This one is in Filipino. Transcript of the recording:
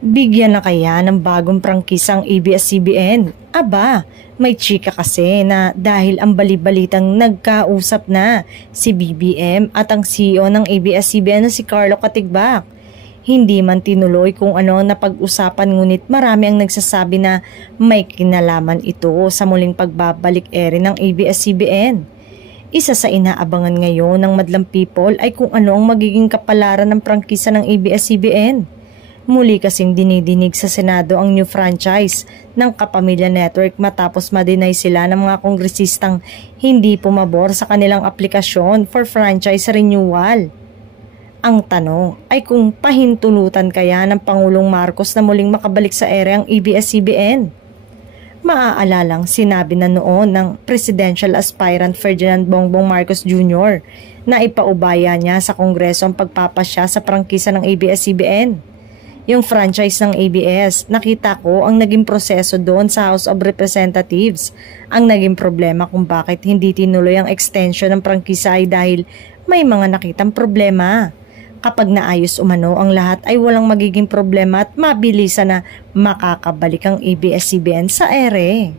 Bigyan na kaya ng bagong prangkisang ABS-CBN? Aba, may chika kasi na dahil ang bali-balitang nagkausap na si BBM at ang CEO ng ABS-CBN na si Carlo Katigbak. Hindi man tinuloy kung ano na pag-usapan, ngunit marami ang nagsasabi na may kinalaman ito sa muling pagbabalik ere ng ABS-CBN. Isa sa inaabangan ngayon ng madlang people ay kung ano ang magiging kapalaran ng prangkisa ng ABS-CBN. Muli kasing dinidinig sa Senado ang new franchise ng Kapamilya Network matapos ma-deny sila ng mga kongresistang hindi pumabor sa kanilang aplikasyon for franchise renewal. Ang tanong ay kung pahintulutan kaya ng Pangulong Marcos na muling makabalik sa ere ang ABS-CBN. Maaalalang sinabi na noon ng presidential aspirant Ferdinand Bongbong Marcos Jr. na ipaubaya niya sa Kongreso ang pagpapasya sa prangkisa ng ABS-CBN. Yung franchise ng ABS, nakita ko ang naging proseso doon sa House of Representatives. Ang naging problema kung bakit hindi tinuloy ang extension ng prangkisa ay dahil may mga nakitang problema. Kapag naayos umano ang lahat ay walang magiging problema at mabilisan na makakabalik ang ABS-CBN sa ere.